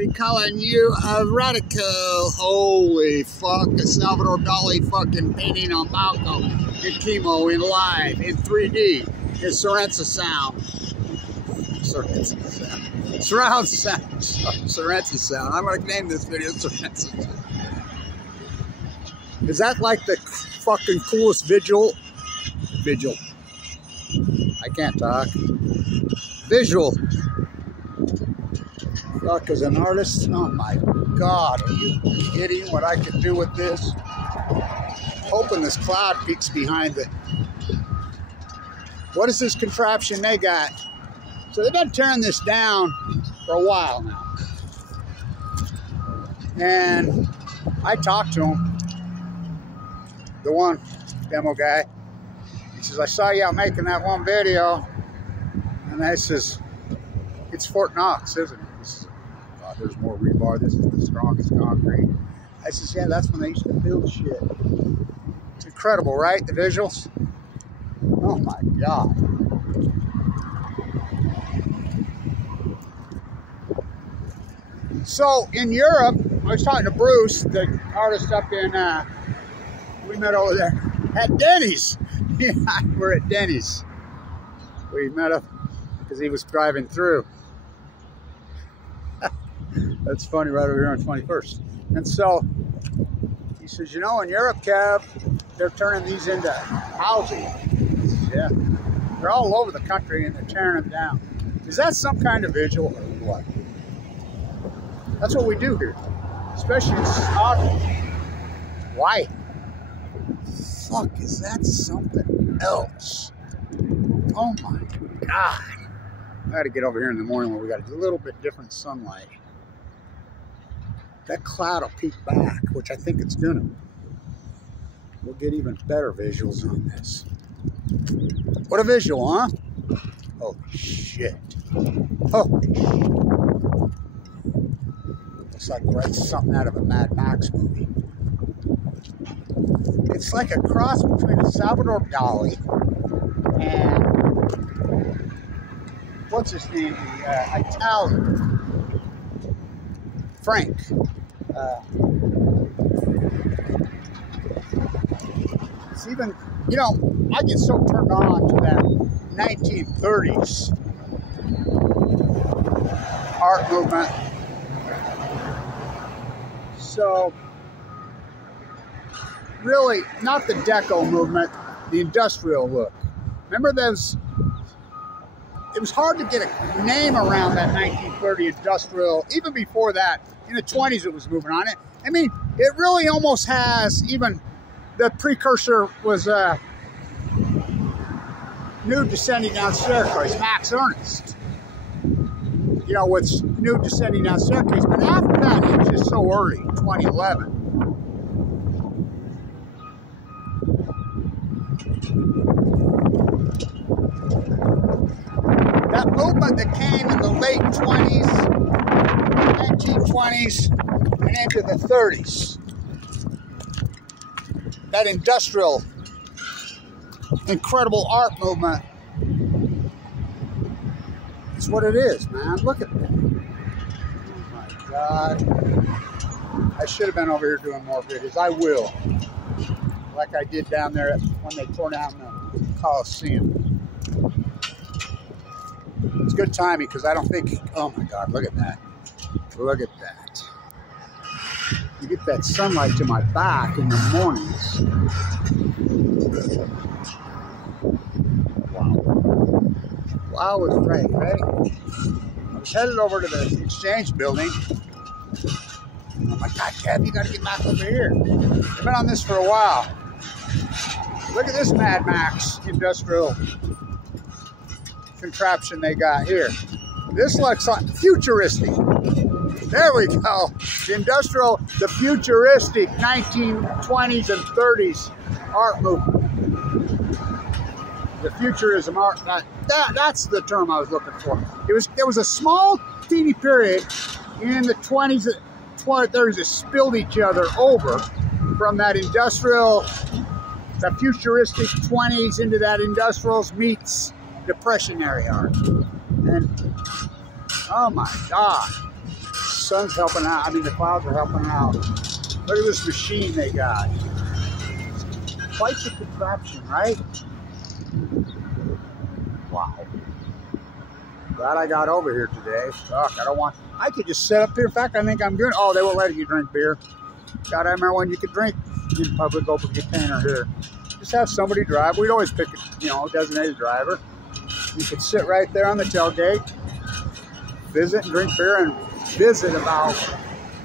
be calling you a radical. Holy fuck, a Salvador Dali fucking painting on Malcolm in chemo in live in 3D. It's Sorensa sound. Sorensa sound. Surround sound. Sorensa sound. I'm going to name this video Sorensa sound. Is that like the fucking coolest vigil? Vigil. I can't talk. Visual. Fuck, as an artist, oh my God, are you kidding what I could do with this? Hoping this cloud peeks behind it. What is this contraption they got? So they've been tearing this down for a while now. And I talked to him, the one demo guy. He says, I saw you out making that one video. And I says, it's Fort Knox, isn't it? He says, oh, there's more rebar. This is the strongest concrete. I says, yeah, that's when they used to build shit. It's incredible, right? The visuals? Oh my God. So in Europe, I was talking to Bruce, the artist up in, we met over there at Denny's. Yeah, we're at Denny's. We met up because he was driving through. That's funny, right over here on 21st. And so he says, you know, in Europe, Kev, they're turning these into housing. Yeah, they're all over the country and they're tearing them down. Is that some kind of visual or what? That's what we do here, especially in Chicago. Why? Fuck, is that something else? Oh my God. I gotta get over here in the morning where we got a little bit different sunlight. That cloud will peek back, which I think it's gonna. We'll get even better visuals on this. What a visual, huh? Holy shit. Holy shit. Looks like right something out of a Mad Max movie. It's like a cross between a Salvador Dali and what's his name? The Italian Frank. It's even, you know, I get so turned on to that 1930s art movement. So, really, not the deco movement, the industrial look. Remember those? It was hard to get a name around that 1930 industrial. Even before that, in the 20s it was moving on it. I mean, it really almost has, even the precursor was Nude Descending Down Staircase, Max Ernst. You know, what's Nude Descending Down Staircase. But after that, it was just so early, 2011. That movement that came in the late 20s, 1920s, and into the 30s. That industrial, incredible art movement. It's what it is, man. Look at that. Oh my God. I should have been over here doing more videos. I will. Like I did down there when they tore down the Coliseum. It's good timing because I don't think, oh my God, look at that. Look at that. You get that sunlight to my back in the mornings. Wow. Wow was great, right? I was headed over to the Exchange building. Oh my God, Kev, you gotta get back over here. I've been on this for a while. Look at this Mad Max industrial contraption they got here. This looks like futuristic. There we go. The industrial, the futuristic 1920s and 30s art movement. The futurism art, that's the term I was looking for. There was a small, teeny period in the 20s, 30s that spilled each other over from that industrial, the futuristic 20s into that industrials meets Depressionary art. And oh my God, sun's helping out. I mean, the clouds are helping out. Look at this machine they got. Quite the contraption, right? Wow. Glad I got over here today. Fuck, I could just sit up here. In fact, I think I'm good. Oh, they won't let you drink beer. God, I remember when you could drink in public open container here. Just have somebody drive. We'd always pick, a designated driver. You could sit right there on the tailgate, visit and drink beer, and visit about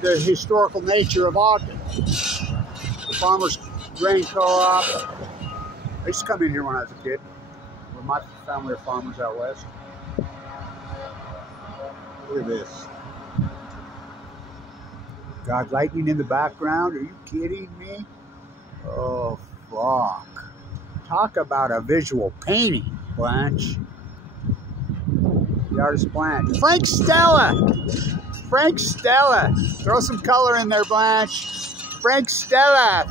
the historical nature of Ogden. The Farmers Grain Co-op. I used to come in here when I was a kid. With my family of farmers out west. Look at this. God, lightning in the background. Are you kidding me? Oh, fuck. Talk about a visual painting, Blanch. The artist Blanch. Frank Stella! Frank Stella! Throw some color in there, Blanch. Frank Stella!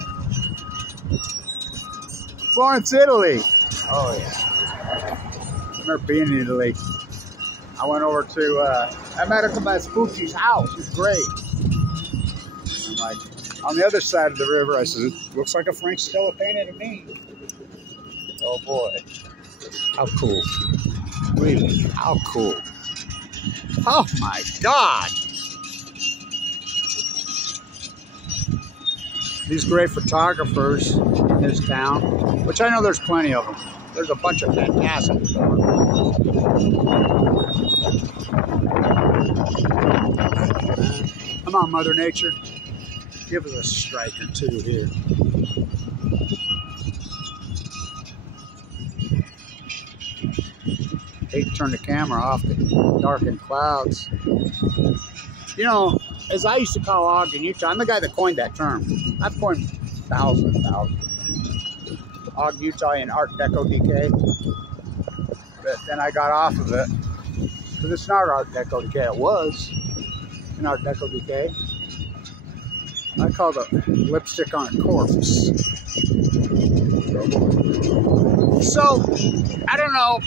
Florence, Italy. Oh, yeah. I remember being in Italy. I went over to, I met her at my Spooky's house. It was great. I'm like, on the other side of the river, I said, it looks like a Frank Stella painted to me. Oh boy. How cool. Really, how cool. Oh my God. These great photographers in this town, which I know there's plenty of them. There's a bunch of fantastic photographers. Come on, Mother Nature. Give us a strike or two here. Hate to turn the camera off the darkened clouds. You know, as I used to call Ogden, Utah, I'm the guy that coined that term. I've coined thousands of things. Ogden, Utah in Art Deco decay. But then I got off of it. Because it's not Art Deco decay. It was in Art Deco decay. I call it lipstick on a corpse. So, I don't know.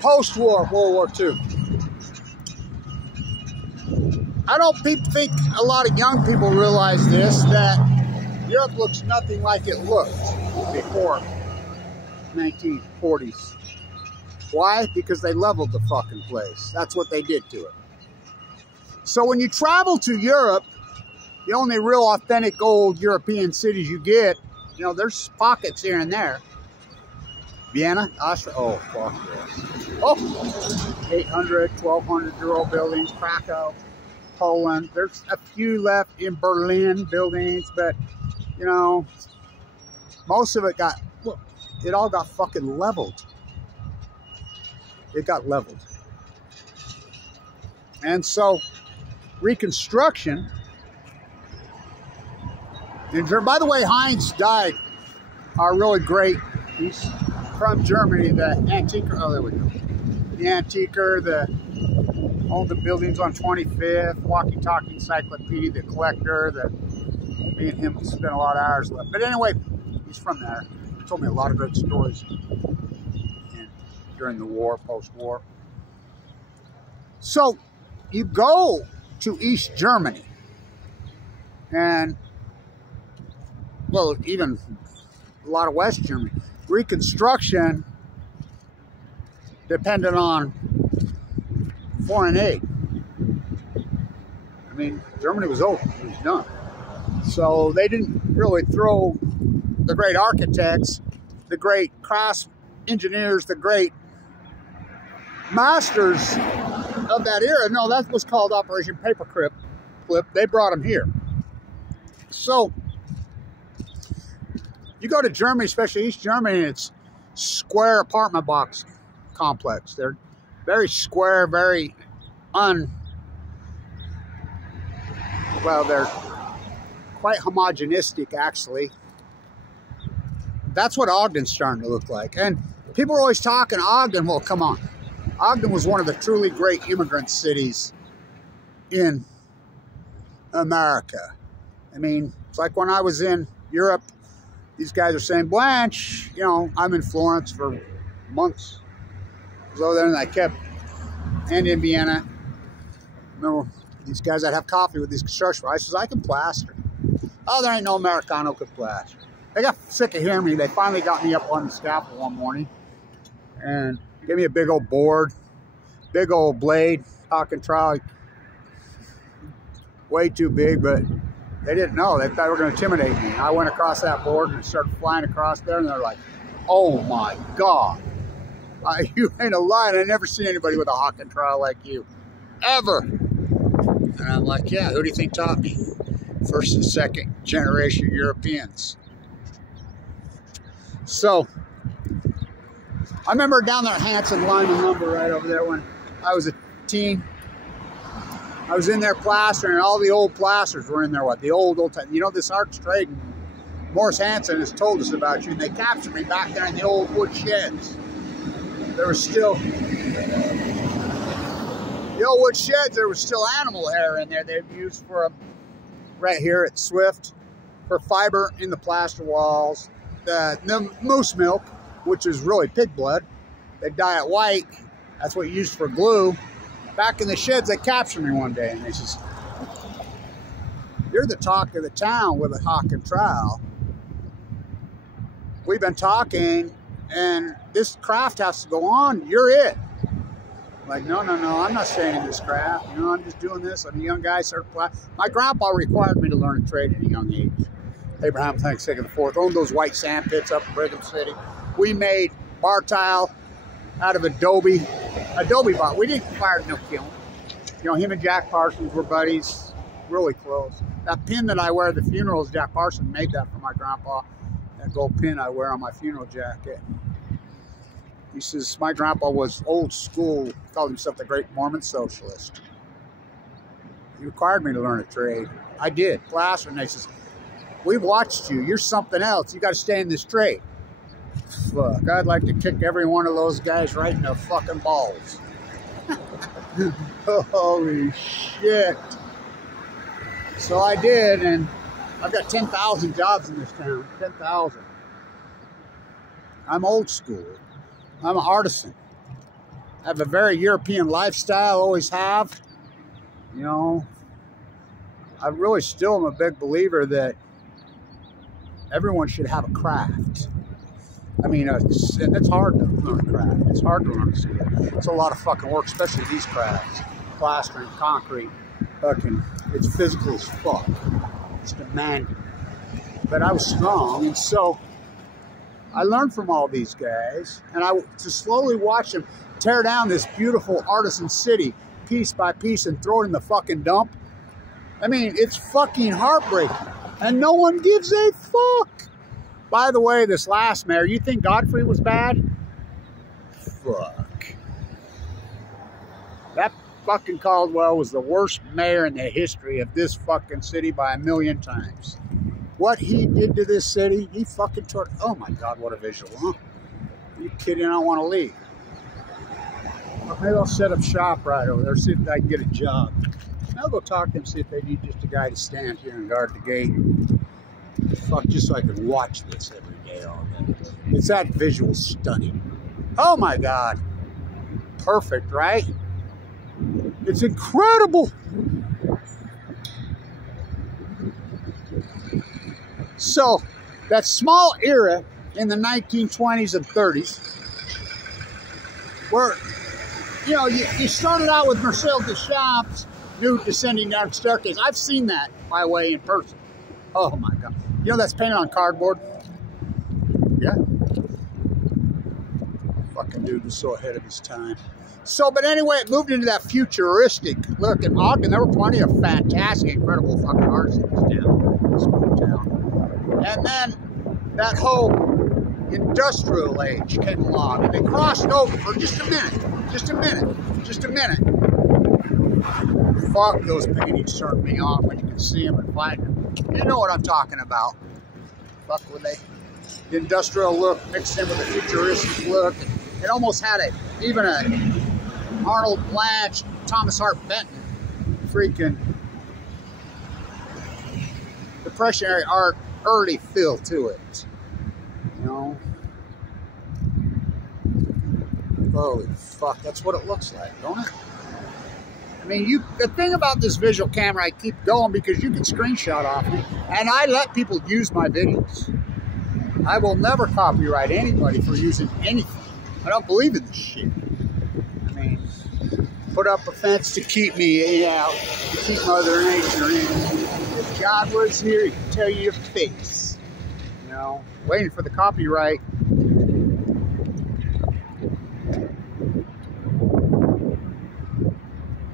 Post-war, World War II. I don't think a lot of young people realize this, that Europe looks nothing like it looked before 1940s. Why? Because they leveled the fucking place. That's what they did to it. So when you travel to Europe, the only real authentic old European cities you get, there's pockets here and there. Vienna, Austria, oh, fuck this. Oh, 800, 1,200-year-old buildings, Krakow, Poland. There's a few left in Berlin buildings, but, most of it it all got fucking leveled. It got leveled. And so, Reconstruction, and by the way, Heinz died, are really great. He's from Germany, the Antiker, oh, there we go. The Antiker, owned the buildings on 25th, walkie-talkie encyclopedia, the collector, me and him spent a lot of hours left. But anyway, he's from there. He told me a lot of good stories during the war, post-war. So, you go to East Germany, and, well, even a lot of West Germany. Reconstruction depended on foreign aid. I mean, Germany was over. It was done. So they didn't really throw the great architects, the great crafts engineers, the great masters of that era. No, that was called Operation Paperclip. They brought them here. So you go to Germany, especially East Germany, and it's square apartment box complex. They're very square, very they're quite homogenistic, actually. That's what Ogden's starting to look like. And people are always talking Ogden. Well, come on. Ogden was one of the truly great immigrant cities in America. I mean, it's like when I was in Europe, these guys are saying, Blanch, I'm in Florence for months. I was over there and I kept, and in Vienna. Remember These guys that have coffee with these construction. I says, I can plaster. Oh, there ain't no Americano could plaster. They got sick of hearing me. They finally got me up on the scaffold one morning and gave me a big old board, big old blade, hawking trowel. Way too big, but they didn't know. They thought they were going to intimidate me. I went across that board and started flying across there, and they're like, oh my God. You ain't a lie. I never seen anybody with a hawking trowel like you. Ever. And I'm like, yeah, who do you think taught me? First and second generation Europeans. So, I remember down there at Hanson Line and Lumber right over there when I was a teen. I was in there plastering, and all the old plasters were in there. What? The old time. You know, this arts trade, Morris Hanson has told us about you, and they captured me back there in the old wood sheds. There was still, the old wood sheds, there was still animal hair in there they've used for, right here at Swift, for fiber in the plaster walls. The moose milk, which is really pig blood, they dye it white. That's what you use for glue. Back in the sheds, they captured me one day, and they says, you're the talk of the town with a hawk and trowel. We've been talking, and this craft has to go on. You're it. Like, no, I'm not staying in this craft. You know, I'm just doing this. I'm a young guy, my grandpa required me to learn a trade at a young age. Abraham Thanksgiving IV owned those white sand pits up in Brigham City. We made bar tile out of adobe bar. We didn't fire no kiln. You know, him and Jack Parsons were buddies, really close. That pin that I wear at the funerals, Jack Parsons made that for my grandpa. That gold pin I wear on my funeral jacket. He says, my grandpa was old school, called himself the great Mormon socialist. He required me to learn a trade. I did, plaster, and they says, we've watched you, you're something else, you got to stay in this trade. Fuck, I'd like to kick every one of those guys right in the fucking balls. Holy shit. So I did, and I've got 10,000 jobs in this town, 10,000. I'm old school. I'm an artisan. I have a very European lifestyle, always have. You know, I really still am a big believer that everyone should have a craft. I mean, it's hard to learn a craft. It's hard to learn a skill. It's a lot of fucking work, especially these crafts. Plastering, concrete, fucking, it's physical as fuck. It's demanding. But I was strong, and so I learned from all these guys, and to slowly watch them tear down this beautiful artisan city piece by piece and throw it in the fucking dump. I mean, it's fucking heartbreaking, and no one gives a fuck. By the way, this last mayor, you think Godfrey was bad? Fuck. That fucking Caldwell was the worst mayor in the history of this fucking city by 1,000,000 times. What he did to this city, he fucking took, oh my God, what a visual, huh? Are you kidding? I don't want to leave. Well, maybe I'll set up shop right over there, see if I can get a job. I'll go talk to them, see if they need just a guy to stand here and guard the gate. Fuck, just so I can watch this every day all day. It's that visual stunning. Oh my God. Perfect, right? It's incredible. So, that small era in the 1920s and 30s, where, you know, you started out with Marcel Duchamp's nude descending down the staircase. I've seen that, by the way, in person. Oh my God. You know that's painted on cardboard? Yeah. Fucking dude was so ahead of his time. So, but anyway, it moved into that futuristic look. In Ogden, there were plenty of fantastic, incredible fucking artists in this town, this small town. And then that whole industrial age came along, and they crossed over for just a minute, just a minute, just a minute. Fuck, those paintings turn me on when you can see them and find them. You know what I'm talking about. Fuck, with the industrial look mixed in with the futuristic look. It almost had even a Arnold Blanch, Thomas Hart Benton freaking Depressionary art early feel to it. You know? Holy fuck, that's what it looks like, don't it? And mean, the thing about this visual camera, I keep going because you can screenshot off it, and I let people use my videos. I will never copyright anybody for using anything. I don't believe in this shit. I mean, put up a fence to keep me out, to keep Mother Nature in. If God was here, he could tell you your face. You know, waiting for the copyright.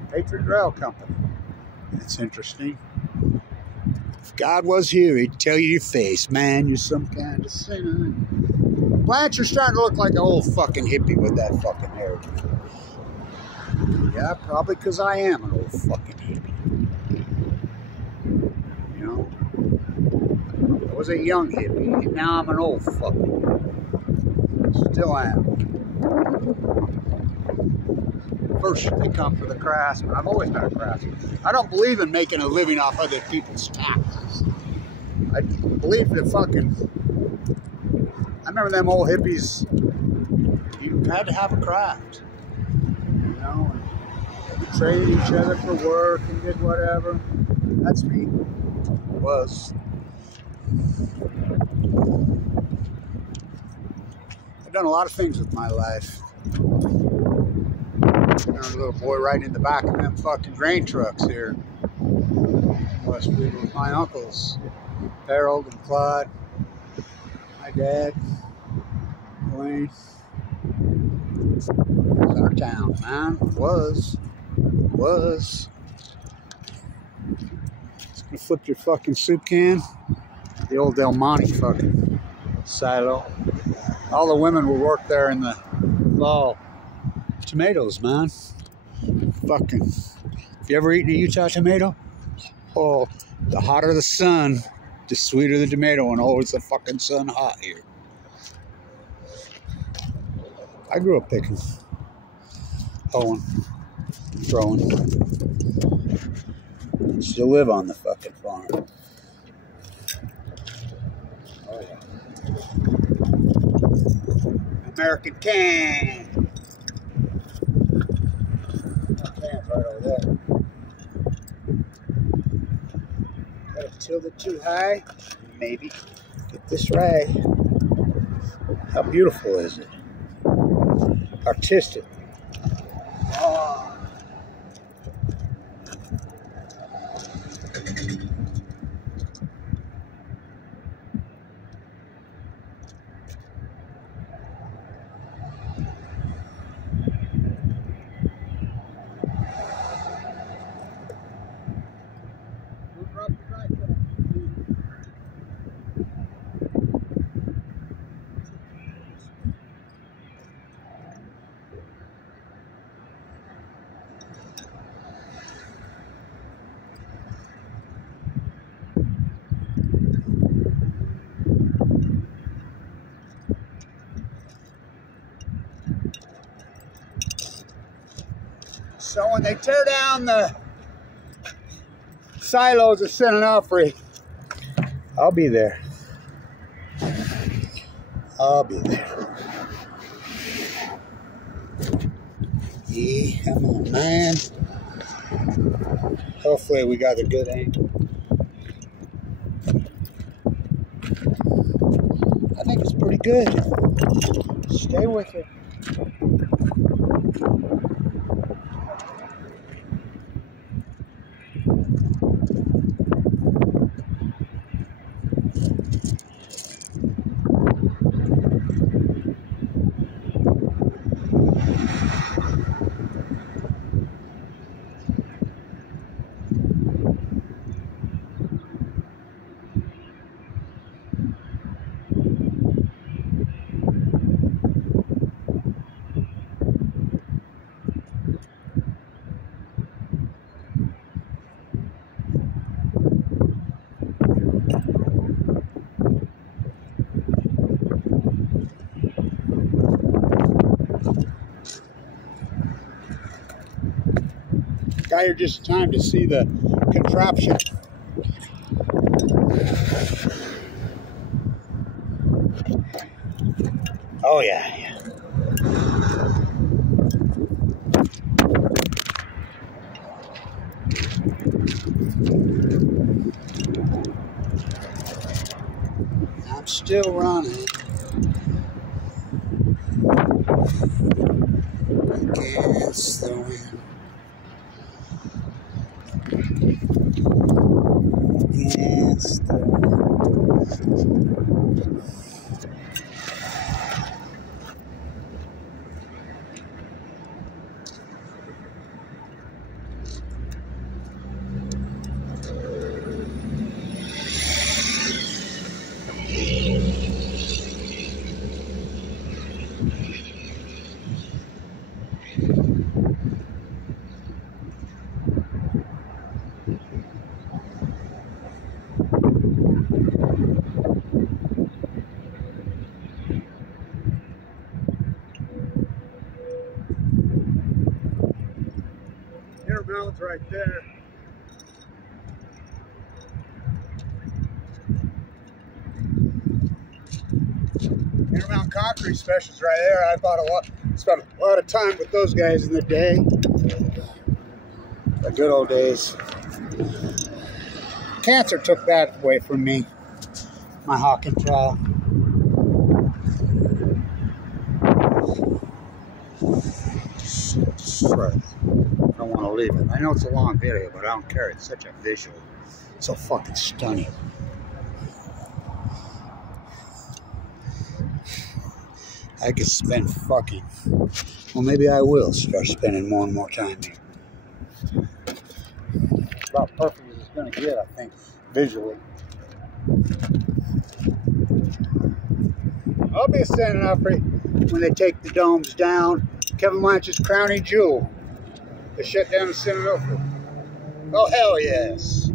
Patriot Rail Company. That's interesting. If God was here, he'd tell you your face. Man, you're some kind of sinner. Blanch, you're starting to look like an old fucking hippie with that fucking hair. Yeah, probably because I am an old fucking hippie. You know? I was a young hippie, and now I'm an old fucking. Still am. First, they come for the craftsman. I've always been a craftsman. I don't believe in making a living off other people's taxes. I believe that fucking... I remember them old hippies, you had to have a craft. You know, and we traded each other for work and did whatever. That's me. Was. I've done a lot of things with my life. I was a little boy riding in the back of them fucking grain trucks here. West Weaver with my uncles, Harold and Claude, my dad, Wayne. It was our town, man. It was. Just gonna flip your fucking soup can. The old Del Monte fucking silo. All the women will work there in the fall. Tomatoes, man. Fucking. If you ever eaten a Utah tomato? Oh, the hotter the sun, the sweeter the tomato, and oh, it's the fucking sun hot here. I grew up picking, hoeing, throwing. Still live on the fucking farm. Oh yeah. American can. Right over there. Gotta tilt it too high. Maybe get this right. How beautiful is it? Artistic. Oh. So when they tear down the silos at San Onofre, I'll be there. I'll be there. Yeah, come on, man. Hopefully we got a good angle. I think it's pretty good. Stay with it. Got here just in time to see the contraption. Oh yeah. I'm still running against the wind. Against the wind. Intermountain's right there. Intermountain concrete specials right there. I spent a lot of time with those guys in the day. The good old days. Cancer took that away from me. My Hawking trial. I don't want to leave it. I know it's a long video, but I don't care. It's such a visual. It's so fucking stunning. I could spend fucking... Well, maybe I will start spending more and more time here. It's about perfect as it's going to get, I think, visually. I'll be standing up when they take the domes down. Kevin Blanch's crowning jewel. They shut down the Senate. Oh, hell yes.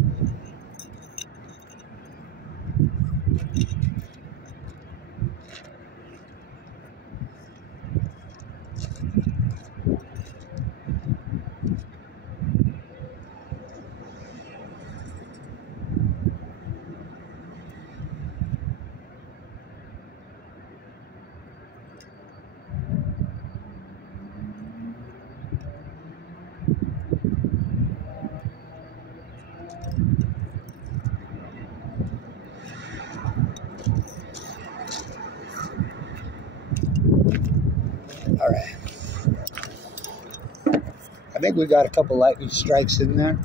All right. I think we got a couple lightning strikes in there.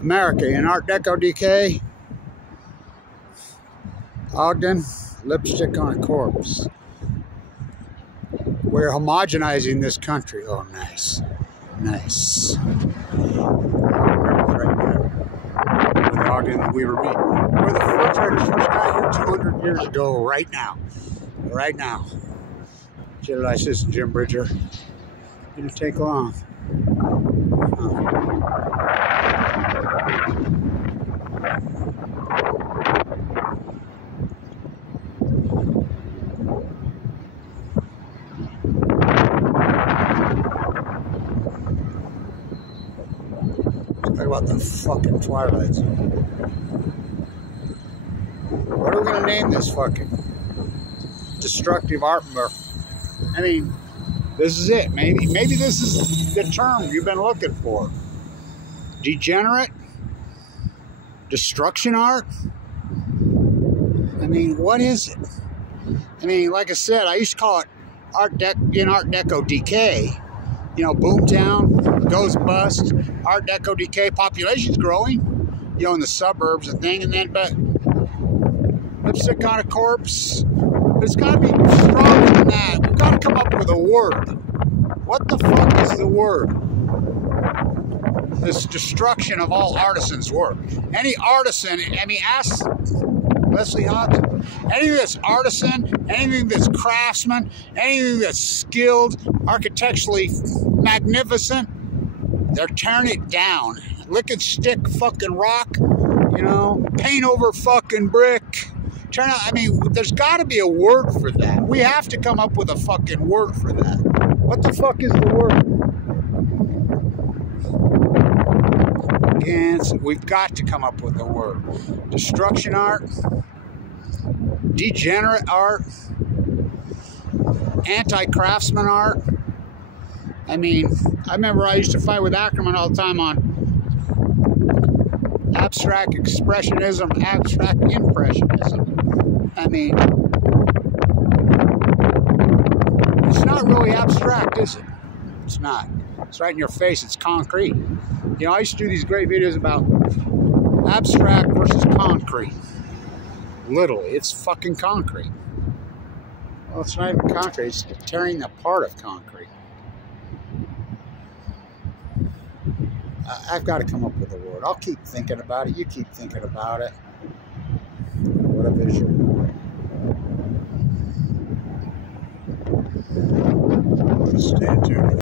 America in Art Deco decay. Ogden, lipstick on a corpse. We're homogenizing this country. Oh, nice. Nice. Right there. With Ogden and Weaver meet. Where the refrigerators first got here 200 years ago, right now. Right now. Jedi Assistant Jim Bridger. Didn't take long. Talk about the fucking Twilight Zone. What are we gonna name this fucking destructive art book? I mean, this is it. Maybe this is the term you've been looking for. Degenerate? Destruction art? I mean, what is it? I mean, like I said, I used to call it Art Deco decay. You know, boomtown, goes bust, Art Deco decay, population's growing, you know, in the suburbs and thing, and then, but lipstick on a corpse, it's got to be stronger than that. We've got to come up with a word. What the fuck is the word? This destruction of all artisans' work. Any artisan, I mean, ask Leslie Hodgson. Anything that's artisan, anything that's craftsman, anything that's skilled, architecturally magnificent, they're tearing it down. Lick and stick fucking rock, you know, paint over fucking brick. Turn out, I mean, there's got to be a word for that. We have to come up with a fucking word for that. What the fuck is the word? And we've got to come up with a word. Destruction art, degenerate art, anti-craftsman art, I mean, I remember I used to fight with Ackerman all the time on abstract expressionism, abstract impressionism. I mean, it's not really abstract, is it? It's not. It's right in your face. It's concrete. You know, I used to do these great videos about abstract versus concrete. Literally, it's fucking concrete. Well, it's not even concrete. It's tearing apart of concrete. I've got to come up with a word. I'll keep thinking about it. You keep thinking about it. What a visual. Stay tuned.